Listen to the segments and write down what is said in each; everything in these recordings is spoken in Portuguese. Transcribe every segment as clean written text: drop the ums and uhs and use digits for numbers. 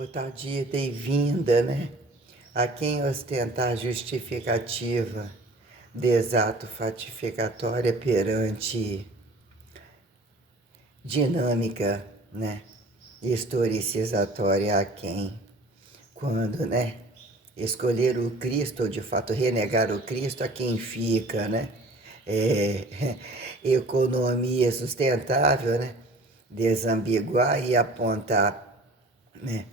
O tal dia tem vinda, né? A quem ostentar justificativa de exato fatificatória perante dinâmica, né? Historicizatória a quem, quando, né? Escolher o Cristo, ou de fato renegar o Cristo, a quem fica, né? Economia sustentável, né? Desambiguar e apontar, né?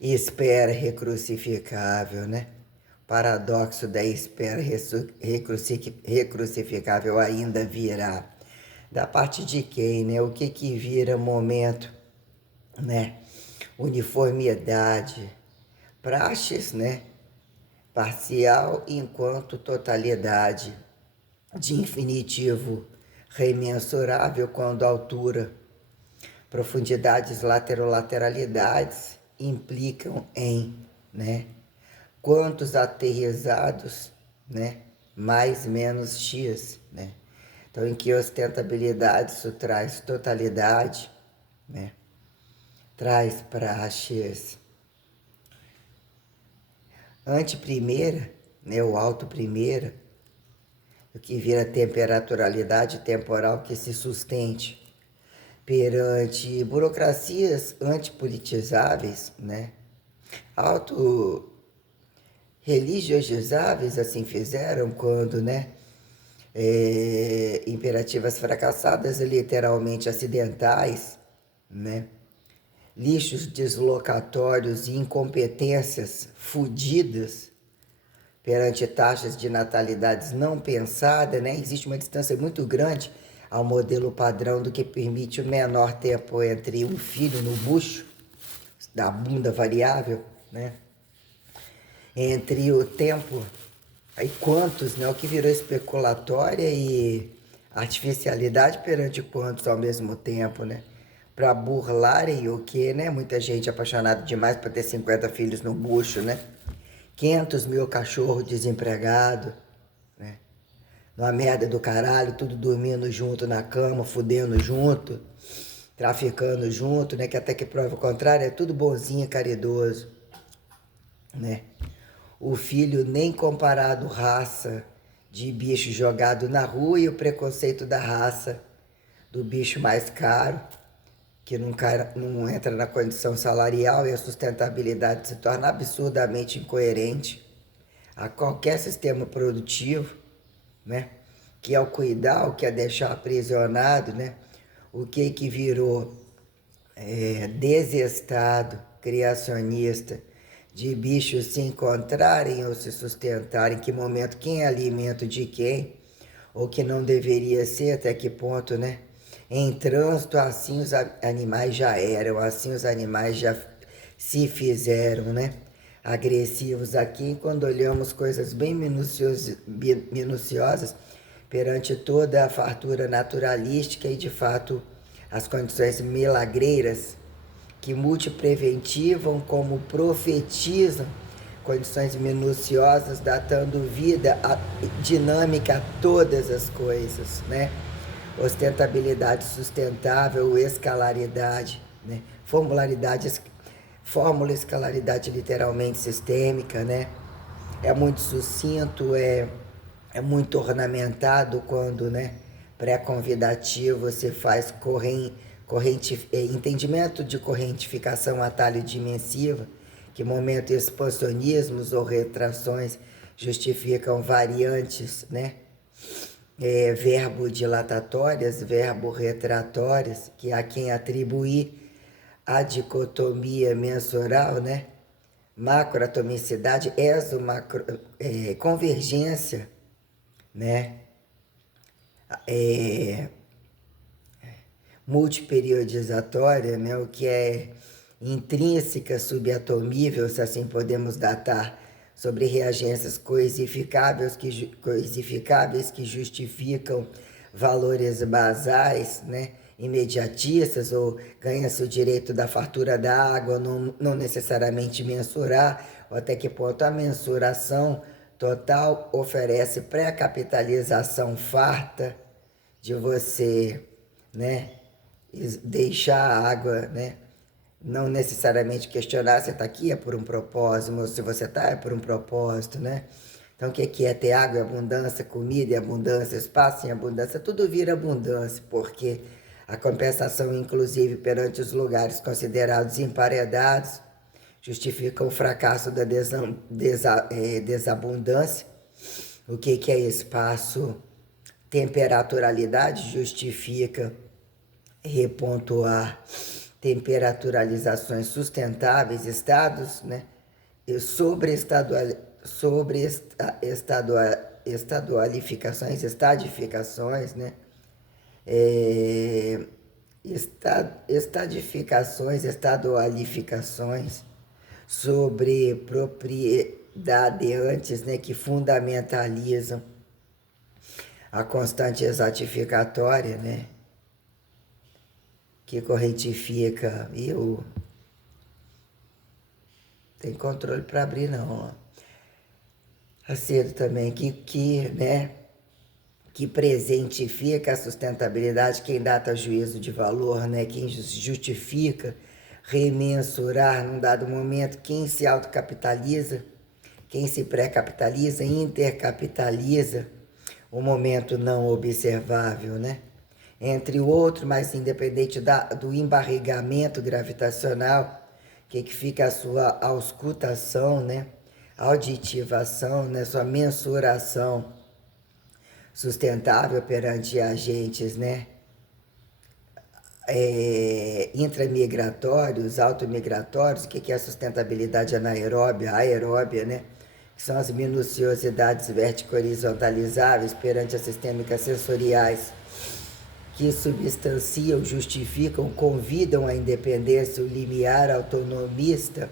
Espera recrucificável, né? Paradoxo da espera recrucificável ainda virá. Da parte de quem, né? O que vira momento, né? Uniformidade, praxes, né? Parcial enquanto totalidade, de infinitivo remensurável quando altura, profundidades, lateralidades implicam em, né? Quantos aterrizados, né? Mais menos x, né? Então, em que ostentabilidade isso traz totalidade, né? Traz praxes anteprimeira, né? O alto primeira, o que vira temperaturalidade temporal que se sustente perante burocracias antipolitizáveis, né? Auto-religiosáveis assim fizeram quando, né? Imperativas fracassadas, literalmente acidentais, né? Lixos deslocatórios e incompetências fudidas perante taxas de natalidades não pensadas, né? Existe uma distância muito grande ao modelo padrão do que permite o menor tempo entre um filho no bucho, da bunda variável, né? Entre o tempo, aí quantos, né? O que virou especulatória e artificialidade perante quantos ao mesmo tempo, né? Para burlarem o que, né? Muita gente apaixonada demais para ter 50 filhos no bucho, né? 500 mil cachorros desempregados, né? Numa merda do caralho, tudo dormindo junto na cama, fudendo junto, traficando junto, né? Que até que prova o contrário, é tudo bonzinho, caridoso, né? O filho nem comparado raça de bicho jogado na rua e o preconceito da raça do bicho mais caro, que não entra na condição salarial e a sustentabilidade se torna absurdamente incoerente a qualquer sistema produtivo, né? Que ao cuidar, o que é deixar aprisionado, né? O que virou desestado, criacionista, de bichos se encontrarem ou se sustentarem, em que momento, quem é alimento de quem, ou que não deveria ser, até que ponto, né? Em trânsito, assim os animais já eram, assim os animais já se fizeram, né? Agressivos aqui, quando olhamos coisas bem minuciosas perante toda a fartura naturalística e, de fato, as condições milagreiras que multipreventivam como profetizam condições minuciosas, datando vida dinâmica a todas as coisas, né? Ostentabilidade sustentável, escalaridade, né? Fórmula escalaridade literalmente sistêmica, né? É muito sucinto, é muito ornamentado quando, né? Pré-convidativo você faz entendimento de correntificação atalho dimensiva, que momento expansionismos ou retrações justificam variantes, né? Verbo dilatatórias, verbo retratórias, que há quem atribuir a dicotomia mensural, né? Macroatomicidade, convergência, né? Multiperiodizatória, né? O que é intrínseca, subatomível, se assim podemos datar, sobre reagências coisificáveis que justificam valores basais, né? Imediatistas, ou ganha-se o direito da fartura da água, não necessariamente mensurar, ou até que ponto a mensuração total oferece pré-capitalização farta de você, né? Deixar a água, né? Não necessariamente questionar se está aqui é por um propósito, ou se você está é por um propósito, né? Então, o que é ter água e abundância, comida e abundância, espaço em abundância? Tudo vira abundância, porque a compensação, inclusive, perante os lugares considerados emparedados, justifica o fracasso da desabundância. O que é espaço? Temperaturalidade justifica repontuar temperaturalizações sustentáveis, estados, né? E estadualificações, estadificações, né? Estadificações, estadualificações sobre propriedade antes, né, que fundamentalizam a constante exatificatória, né, que corretifica. E eu tem controle para abrir não, ó. Acedo também né, que presentifica a sustentabilidade, quem data juízo de valor, né, quem justifica remensurar num dado momento, quem se autocapitaliza, quem se pré-capitaliza, intercapitaliza o momento não observável, né? Entre o outro, mas independente do embarrigamento gravitacional, que fica a sua auscultação, né? Auditivação, né? Sua mensuração sustentável perante agentes, né? Intramigratórios, automigratórios, o que é a sustentabilidade anaeróbia, aeróbia, né? Que são as minuciosidades vertico-horizontalizáveis perante as sistêmicas sensoriais, que substanciam, justificam, convidam à independência, o limiar autonomista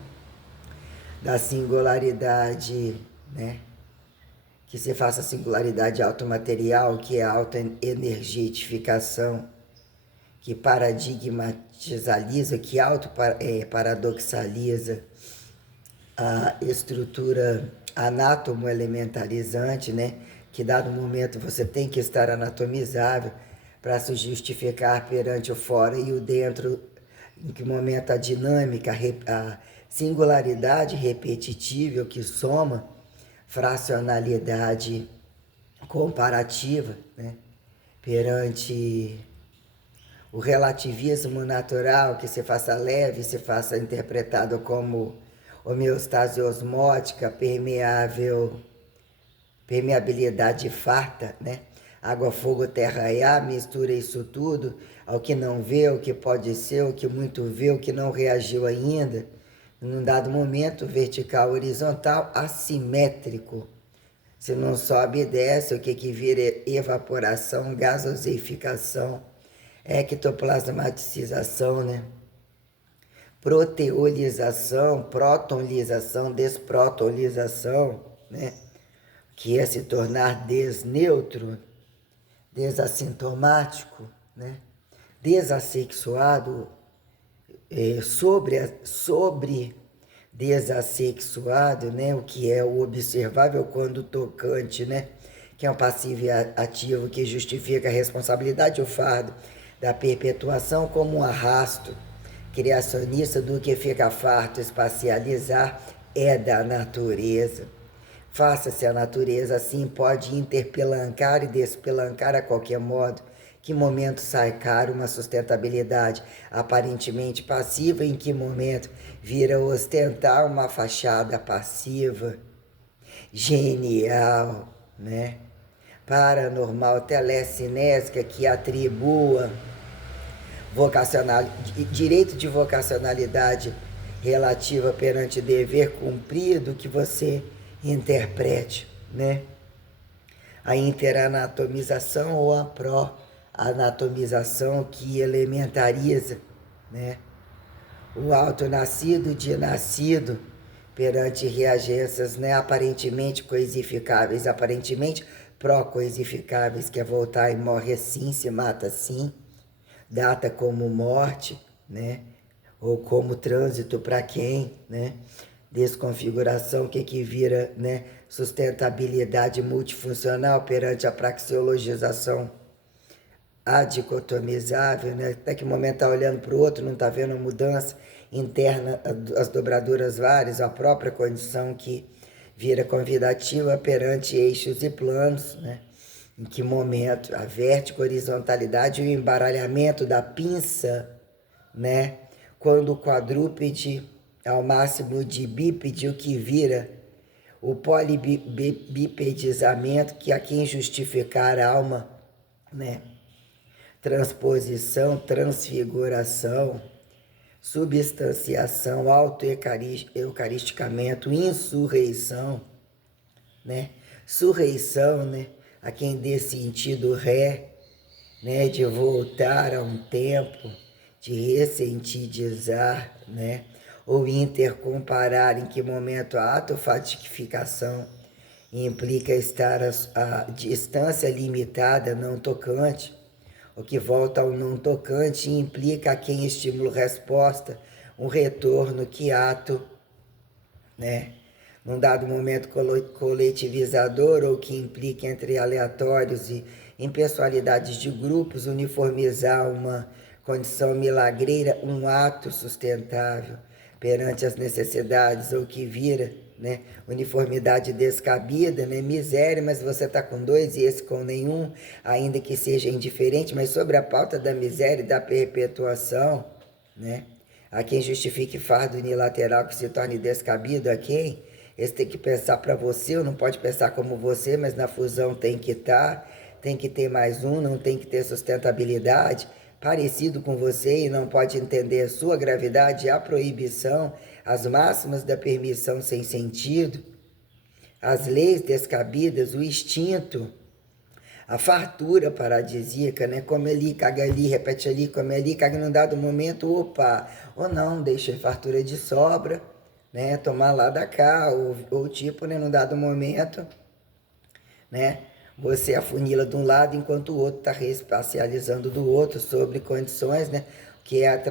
da singularidade, né? Que se faça singularidade automaterial, que é a autoenergetificação, que paradigmatizaliza, que paradoxaliza a estrutura anatomo-elementarizante, né? Que dado momento você tem que estar anatomizável para se justificar perante o fora e o dentro, em que momento a dinâmica, a singularidade repetitível que soma fracionalidade comparativa, né? Perante o relativismo natural, que se faça leve, se faça interpretado como homeostase osmótica, permeabilidade farta, né? Água, fogo, terra e ar, mistura isso tudo ao que não vê, o que pode ser, o que muito vê, o que não reagiu ainda. Num dado momento, vertical, horizontal, assimétrico. Se não sobe e desce, o que vira evaporação, gasosificação, ectoplasmatização, né? Proteolização, protonização, desprotonização, né? Que é se tornar desneutro, desassintomático, né? Desassexuado, sobre desassexuado, né? O que é o observável quando tocante, né? Que é um passivo ativo que justifica a responsabilidade e o fardo da perpetuação como um arrasto criacionista do que fica farto espacializar é da natureza. Faça-se a natureza, assim pode interpelancar e despelancar a qualquer modo. Que momento sai caro uma sustentabilidade aparentemente passiva, em que momento vira ostentar uma fachada passiva? Genial, né? Paranormal, telecinésica, que atribua direito de vocacionalidade relativa perante dever cumprido, que você interprete, né? A interanatomização ou a pró-anatomização, que elementariza, né? O auto-nascido de nascido perante reagências, né, aparentemente coisificáveis, aparentemente pró-coisificáveis, que é voltar e morre assim, se mata assim, data como morte, né? Ou como trânsito para quem, né? Desconfiguração, que vira, né? Sustentabilidade multifuncional perante a praxeologização adicotomizável, né? Até que momento está olhando para o outro, não está vendo a mudança interna, as dobraduras várias, a própria condição que vira convidativa perante eixos e planos, né? Em que momento a vértigo, horizontalidade e o embaralhamento da pinça, né? Quando o quadrúpede ao máximo de bípede, o que vira o polibipedizamento, que a quem justificar a alma, né? Transposição, transfiguração, substanciação, auto-eucaristicamento, insurreição, né? Surreição, né? A quem dê sentido ré, né? De voltar a um tempo, de ressentidizar, né? Ou intercomparar, em que momento a autofatificação implica estar a distância limitada, não tocante, o que volta ao não tocante implica a quem estímulo-resposta, um retorno que ato, né? Num dado momento coletivizador, ou que implica entre aleatórios e impessoalidades de grupos, uniformizar uma condição milagreira, um ato sustentável perante as necessidades, ou que vira, né, uniformidade descabida, né, miséria, mas você está com dois e esse com nenhum, ainda que seja indiferente, mas sobre a pauta da miséria e da perpetuação, né, a quem justifique fardo unilateral que se torne descabido, a quem? Esse tem que pensar para você, ou não pode pensar como você, mas na fusão tem que estar, tem que ter mais um, não tem que ter sustentabilidade, parecido com você e não pode entender a sua gravidade, a proibição, as máximas da permissão sem sentido, as leis descabidas, o instinto, a fartura paradisíaca, né? Come ali, caga ali, repete ali, come ali, caga num dado momento, opa, ou não, deixa a fartura de sobra, né? Tomar lá da cá, ou tipo, né? Num dado momento, né? Você afunila de um lado enquanto o outro está reespacializando do outro sobre condições, né? Que é a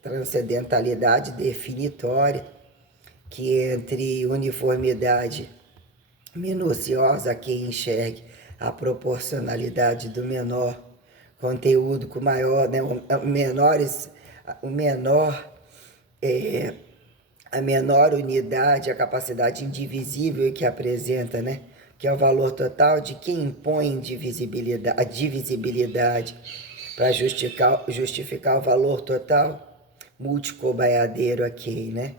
transcendentalidade definitória, que entre uniformidade minuciosa, quem enxergue a proporcionalidade do menor conteúdo com maior, né? O menor a menor unidade, a capacidade indivisível que apresenta, né? Que é o valor total de quem impõe a divisibilidade para justificar o valor total multicobaiadeiro aqui, né?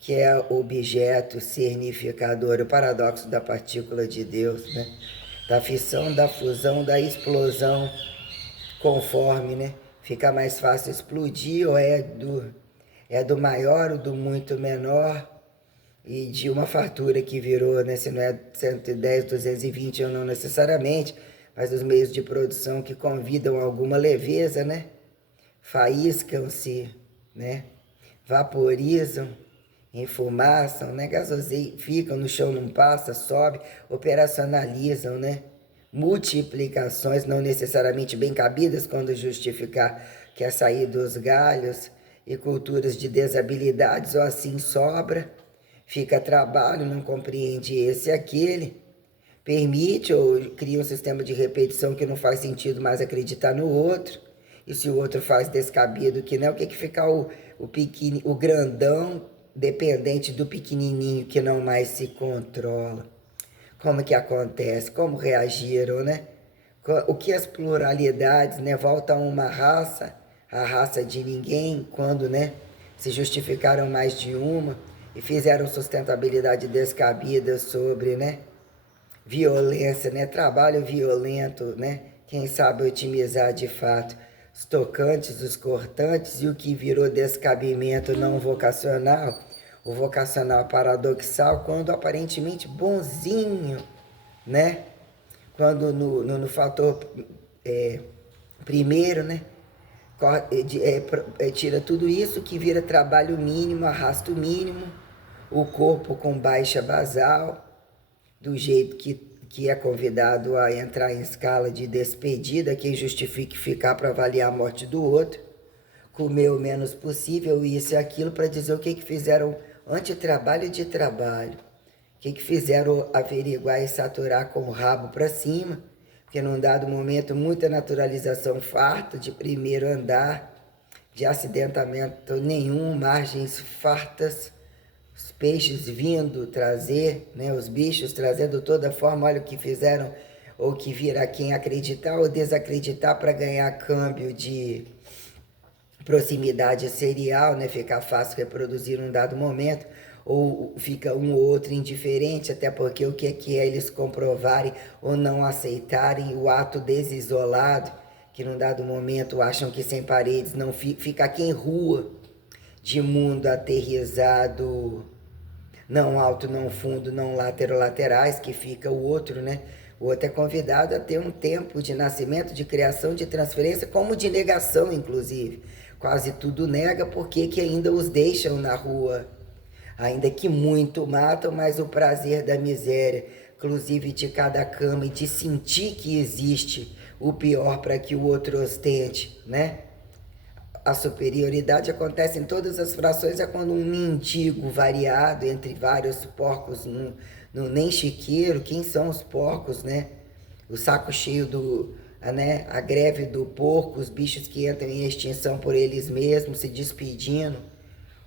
Que é o objeto significador, o paradoxo da partícula de Deus, né? Da fissão, da fusão, da explosão, conforme, né? Fica mais fácil explodir ou é do maior ou do muito menor, e de uma fartura que virou, né? Se não é 110, 220 ou não necessariamente, mas os meios de produção que convidam alguma leveza, né? Faíscam-se, né? Vaporizam, enfumaçam, né? Gaseificam, no chão não passa, sobe, operacionalizam, né? Multiplicações não necessariamente bem cabidas quando justificar que é sair dos galhos e culturas de desabilidades, ou assim sobra, fica trabalho, não compreende esse e aquele, permite ou cria um sistema de repetição que não faz sentido mais acreditar no outro, e se o outro faz descabido que não, o que fica o grandão dependente do pequenininho que não mais se controla? Como que acontece? Como reagiram, né? O que as pluralidades, né? Voltam a uma raça, a raça de ninguém, quando, né? Se justificaram mais de uma e fizeram sustentabilidade descabida sobre, né? Violência, né? Trabalho violento, né? Quem sabe otimizar de fato os tocantes, os cortantes, e o que virou descabimento não vocacional, o vocacional paradoxal, quando aparentemente bonzinho, né? Quando no fator primeiro, né? Tira tudo isso que vira trabalho mínimo, arrasto mínimo, o corpo com baixa basal, do jeito que é convidado a entrar em escala de despedida, quem justifique ficar para avaliar a morte do outro, comer o menos possível, isso e aquilo, para dizer o que fizeram antitrabalho de trabalho, o que fizeram averiguar e saturar com o rabo para cima, porque num dado momento muita naturalização farta de primeiro andar, de acidentamento nenhum, margens fartas, os peixes vindo trazer, né, os bichos trazendo toda forma, olha o que fizeram, ou que virá quem acreditar ou desacreditar para ganhar câmbio de proximidade serial, né, ficar fácil reproduzir num dado momento, ou fica um ou outro indiferente, até porque o que é eles comprovarem ou não aceitarem o ato desisolado, que num dado momento acham que sem paredes não fica aqui em rua, de mundo aterrizado, não alto, não fundo, não laterais, que fica o outro, né? O outro é convidado a ter um tempo de nascimento, de criação, de transferência, como de negação, inclusive. Quase tudo nega porque que ainda os deixam na rua. Ainda que muito matam, mas o prazer da miséria, inclusive de cada cama e de sentir que existe o pior para que o outro ostente, né? A superioridade acontece em todas as frações, é quando um mendigo variado entre vários porcos no nem chiqueiro, quem são os porcos, né? O saco cheio a greve do porco, os bichos que entram em extinção por eles mesmos, se despedindo,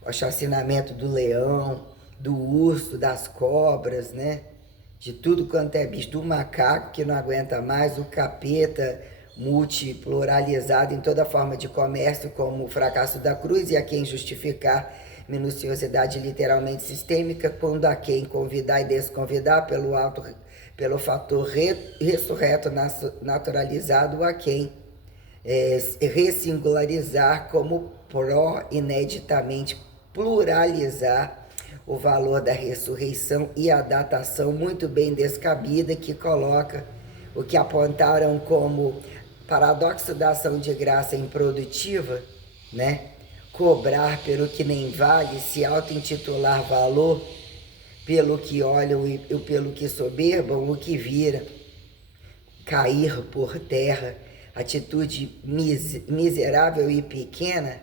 o chacinamento do leão, do urso, das cobras, né? De tudo quanto é bicho, do macaco que não aguenta mais, o capeta multipluralizado em toda forma de comércio, como o fracasso da cruz, e a quem justificar minuciosidade literalmente sistêmica, quando a quem convidar e desconvidar pelo fator ressurreto naturalizado, a quem ressingularizar como ineditamente pluralizar o valor da ressurreição e a datação muito bem descabida que coloca o que apontaram como paradoxo da ação de graça improdutiva, né? Cobrar pelo que nem vale, se auto-intitular valor, pelo que olham e pelo que soberbam, o que vira, cair por terra, atitude miserável e pequena,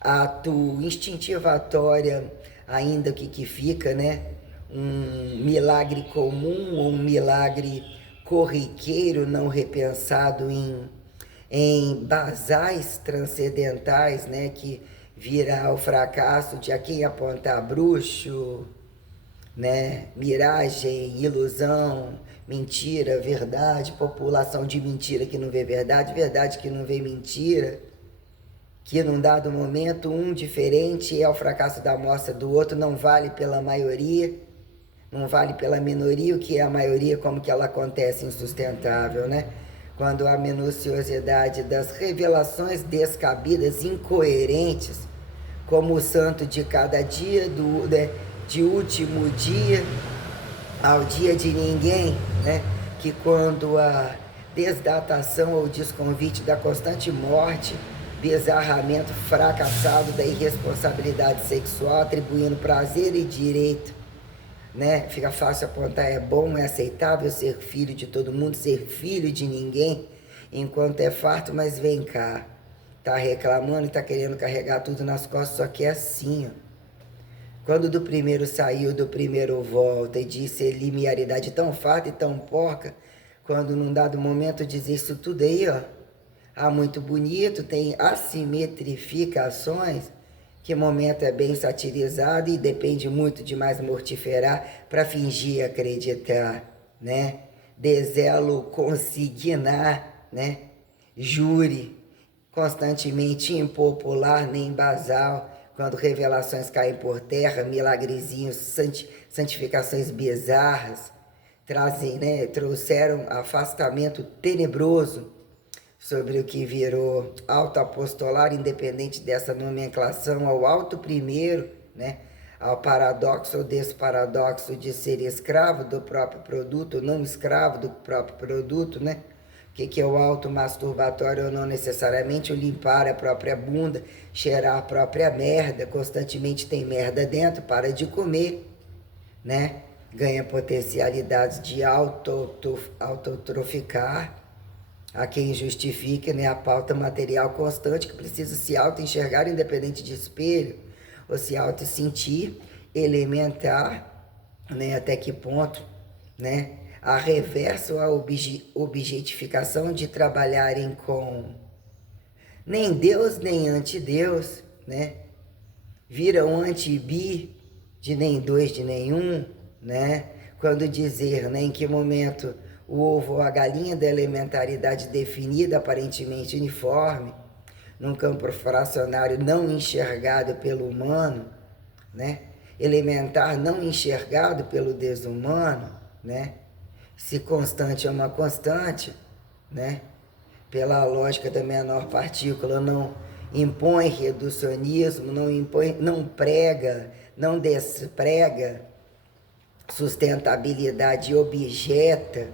ato instintivatória, ainda que fica, né? Um milagre comum ou um milagre corriqueiro, não repensado em basais transcendentais, né? Que vira o fracasso de a quem apontar bruxo, né? Miragem, ilusão, mentira, verdade, população de mentira que não vê verdade, verdade que não vê mentira, que num dado momento um diferente é o fracasso da amostra do outro, não vale pela maioria, não vale pela minoria, o que é a maioria, como que ela acontece insustentável, né? Quando a minuciosidade das revelações descabidas, incoerentes, como o santo de cada dia, de último dia ao dia de ninguém, né? Que quando a desdatação ou desconvite da constante morte, bizarramento fracassado da irresponsabilidade sexual, atribuindo prazer e direito, né? Fica fácil apontar, é bom, é aceitável ser filho de todo mundo, ser filho de ninguém, enquanto é farto, mas vem cá, tá reclamando e tá querendo carregar tudo nas costas, só que é assim, ó. Quando do primeiro saiu, do primeiro volta, e disse linearidade tão farta e tão porca, quando num dado momento diz isso tudo aí, ó, muito bonito, tem assimetrificações, que momento é bem satirizado e depende muito de mais mortiferar para fingir acreditar, né? Deselo consignar, né? Júri, constantemente impopular nem basal, quando revelações caem por terra, milagrezinhos, santificações bizarras, trazem, né? Trouxeram afastamento tenebroso sobre o que virou autoapostolar, independente dessa nomenclação, ao alto primeiro, né? Ao paradoxo ou desparadoxo de ser escravo do próprio produto, não escravo do próprio produto, né? O que é o auto masturbatório ou não necessariamente o limpar a própria bunda, cheirar a própria merda, constantemente tem merda dentro, para de comer, né? Ganha potencialidades de autotroficar, a quem justifica, né, a pauta material constante que precisa se auto-enxergar independente de espelho, ou se auto-sentir, elementar, né, até que ponto, né, a reverso a objetificação de trabalharem com Nem Deus, nem antideus, né? Viram anti-bi de nem dois, de nenhum, né? Quando dizer, né, em que momento o ovo ou a galinha da elementaridade definida, aparentemente uniforme, num campo fracionário não enxergado pelo humano, né? Elementar não enxergado pelo desumano, né? Se constante é uma constante, né? Pela lógica da menor partícula, não impõe reducionismo, não impõe, não prega, não desprega sustentabilidade objeta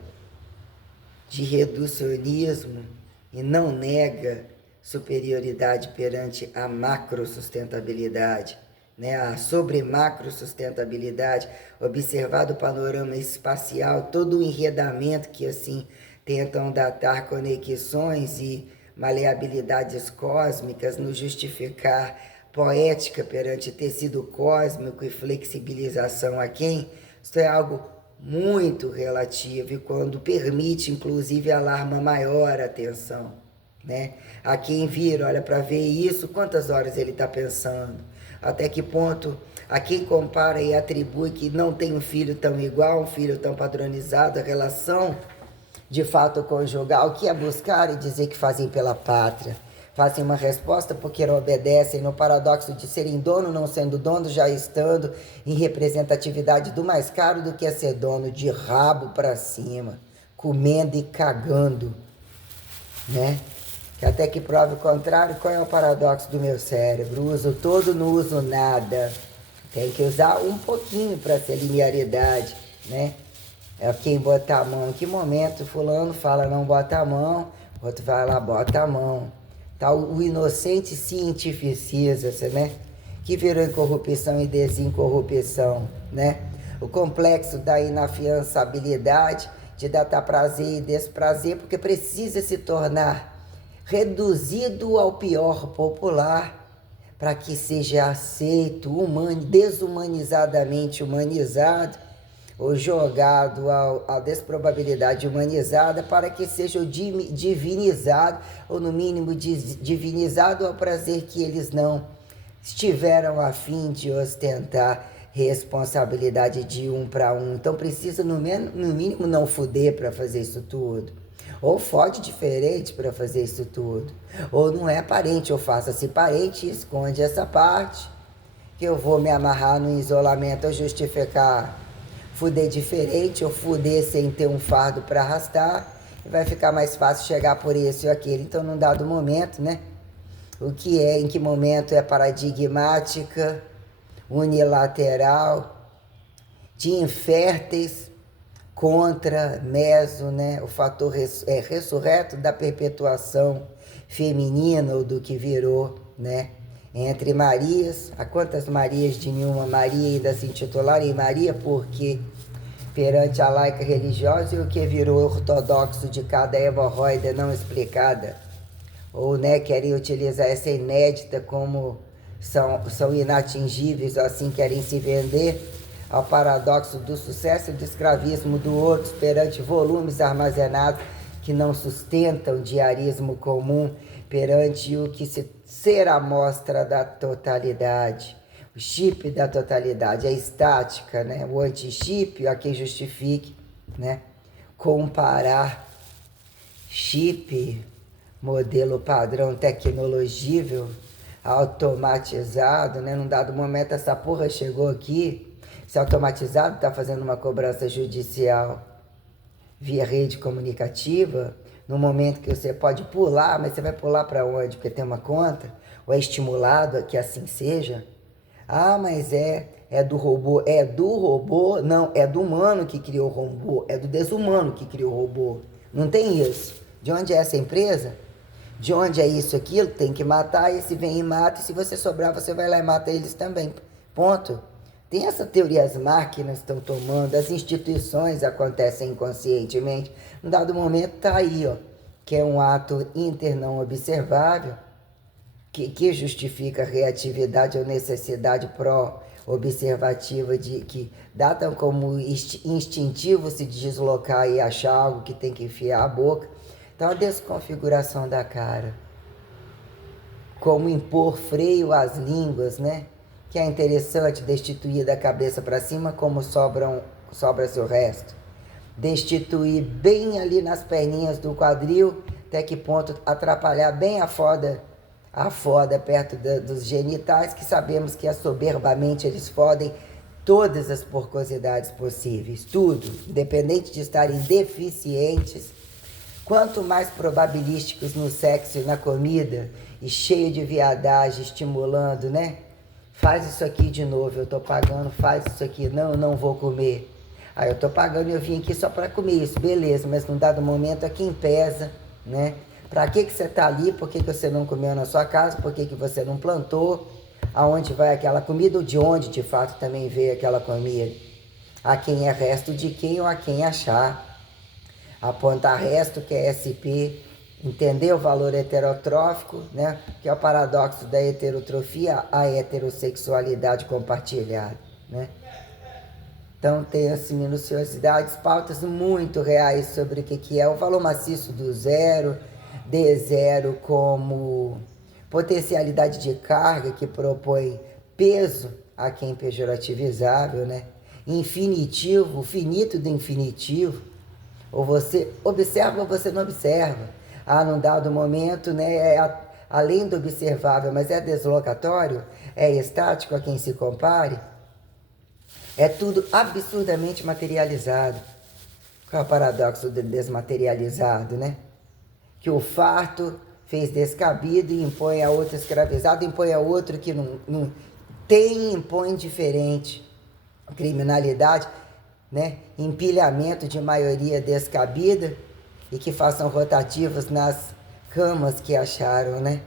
de reducionismo e não nega superioridade perante a macrosustentabilidade, né? A sobre-macrosustentabilidade, observado o panorama espacial, todo o enredamento que assim tentam datar conexões e maleabilidades cósmicas, nos justificar poética perante tecido cósmico e flexibilização a quem? Isto é algo muito relativo e quando permite, inclusive, alarma maior atenção, né? A quem vir, olha, para ver isso, quantas horas ele está pensando, até que ponto, a quem compara e atribui que não tem um filho tão igual, um filho tão padronizado, a relação de fato conjugal, que é buscar e dizer que fazem pela pátria. Fazem uma resposta porque não obedecem no paradoxo de serem dono não sendo dono, já estando em representatividade do mais caro do que é ser dono, de rabo para cima, comendo e cagando, né? Que até que prove o contrário, qual é o paradoxo do meu cérebro? Uso todo, não uso nada. Tem que usar um pouquinho para ser linearidade, né? É quem botar a mão, em que momento fulano fala não bota a mão, o outro vai lá, bota a mão. Tá, o inocente cientificiza, né? Que virou incorrupção e desincorrupção, né? O complexo da inafiançabilidade, de datar prazer e desprazer, porque precisa se tornar reduzido ao pior popular, para que seja aceito, desumanizadamente humanizado, ou jogado à desprobabilidade humanizada, para que seja divinizado, ou no mínimo divinizado ao prazer que eles não estiveram a fim de ostentar responsabilidade de um para um. Então precisa no mínimo não fuder para fazer isso tudo. Ou fode diferente para fazer isso tudo. Ou não é parente, ou faça-se parente e esconde essa parte, que eu vou me amarrar no isolamento ou justificar fuder diferente ou fuder sem ter um fardo para arrastar, e vai ficar mais fácil chegar por esse ou aquele. Então, num dado momento, né? O que é, em que momento é paradigmática, unilateral, de inférteis contra meso, né? O fator ressurreto da perpetuação feminina ou do que virou, né? Entre Marias, há quantas Marias de nenhuma Maria ainda se intitularem Maria, porque perante a laica religiosa e o que virou ortodoxo de cada hemorroida não explicada, ou né, querem utilizar essa inédita como são inatingíveis, ou assim querem se vender, ao paradoxo do sucesso e do escravismo do outro perante volumes armazenados que não sustentam o diarismo comum, perante o que ser a mostra da totalidade, o chip da totalidade, a estática, né? O anti-chip, a quem justifique, né? Comparar chip, modelo padrão tecnologível, automatizado, né? Num dado momento essa porra chegou aqui, se automatizado está fazendo uma cobrança judicial via rede comunicativa, no momento que você pode pular, mas você vai pular para onde? Porque tem uma conta? Ou é estimulado a que assim seja? Ah, mas é do robô. É do robô? Não, é do humano que criou o robô. É do desumano que criou o robô. Não tem isso. De onde é essa empresa? De onde é isso, aquilo? Tem que matar, esse vem e mata, e se você sobrar, você vai lá e mata eles também. Ponto. Tem essa teoria, as máquinas estão tomando, as instituições acontecem inconscientemente. Num dado momento está aí, ó, que é um ato inter não observável, que justifica a reatividade ou necessidade pró-observativa de que datam como instintivo se deslocar e achar algo que tem que enfiar a boca. Então a desconfiguração da cara. como impor freio às línguas, né? Que é interessante destituir da cabeça para cima como sobra-se o resto. Destituir bem ali nas perninhas do quadril, até que ponto atrapalhar bem a foda perto dos genitais, que sabemos que soberbamente eles fodem todas as porcosidades possíveis, tudo, independente de estarem deficientes. Quanto mais probabilísticos no sexo e na comida, e cheio de viadagem, estimulando, né? Faz isso aqui de novo, eu tô pagando, faz isso aqui, não vou comer. Aí eu tô pagando e eu vim aqui só para comer isso, beleza, mas num dado momento é quem pesa, né? Pra que você tá ali, por que você não comeu na sua casa, por que você não plantou, aonde vai aquela comida ou de onde de fato também veio aquela comida. A quem é resto de quem ou a quem achar. Apontar resto que é SP, entender o valor heterotrófico, né? Que é o paradoxo da heterotrofia, a heterossexualidade compartilhada, né? Então tem as minuciosidades, pautas muito reais sobre o que é o valor maciço do zero, D0 como potencialidade de carga que propõe peso a quem pejorativizável, né? Infinitivo, finito do infinitivo, ou você observa ou você não observa. Num dado momento, né, além do observável, mas é deslocatório, é estático a quem se compare. É tudo absurdamente materializado. Qual é o paradoxo do desmaterializado, né? Que o farto fez descabido e impõe a outro escravizado, impõe a outro que não tem, impõe diferente. Criminalidade, né? Empilhamento de maioria descabida e que façam rotativos nas camas que acharam, né?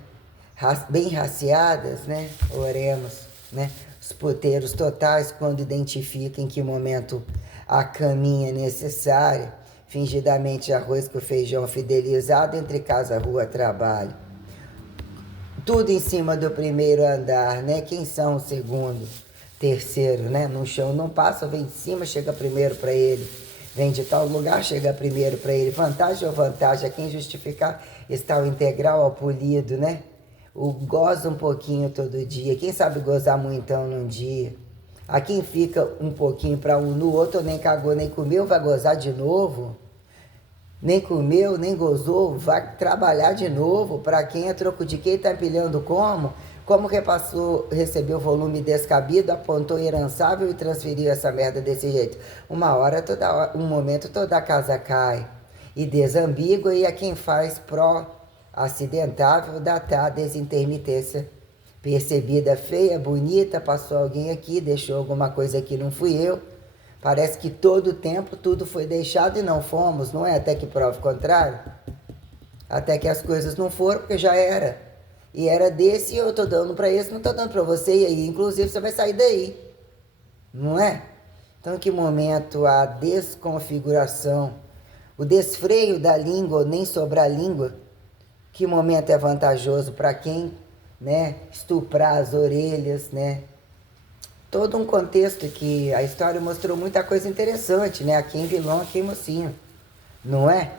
Bem raciadas, né? Oremos, né? Os puteiros totais, quando identificam em que momento a caminha é necessária, fingidamente arroz com feijão fidelizado entre casa, rua, trabalho. Tudo em cima do primeiro andar, né? Quem são o segundo, terceiro, né? No chão não passa, vem de cima, chega primeiro para ele. Vem de tal lugar, chega primeiro para ele. Vantagem ou vantagem? A quem justificar está o integral ao polido, né? O goza um pouquinho todo dia. Quem sabe gozar muitão num dia? A quem fica um pouquinho para um no outro, nem cagou, nem comeu, vai gozar de novo? Nem comeu, nem gozou, vai trabalhar de novo. Para quem é troco de quem, tá empilhando como? Como repassou, recebeu volume descabido, apontou herançável e transferiu essa merda desse jeito. Uma hora, um momento toda a casa cai. E desambígua, e a quem faz pró-acidentável, datar desintermitência. Percebida feia, bonita, passou alguém aqui, deixou alguma coisa aqui, não fui eu. Parece que todo o tempo tudo foi deixado e não fomos, não é? Até que prova o contrário. Até que as coisas não foram, porque já era. E era desse e eu tô dando para esse, não tô dando para você. E aí, inclusive, você vai sair daí. Não é? Então, em que momento a desconfiguração, o desfreio da língua, nem sobrar língua, que momento é vantajoso para quem, né, estuprar as orelhas, né? Todo um contexto que a história mostrou muita coisa interessante, né? A quem vilão, a quem mocinho, não é?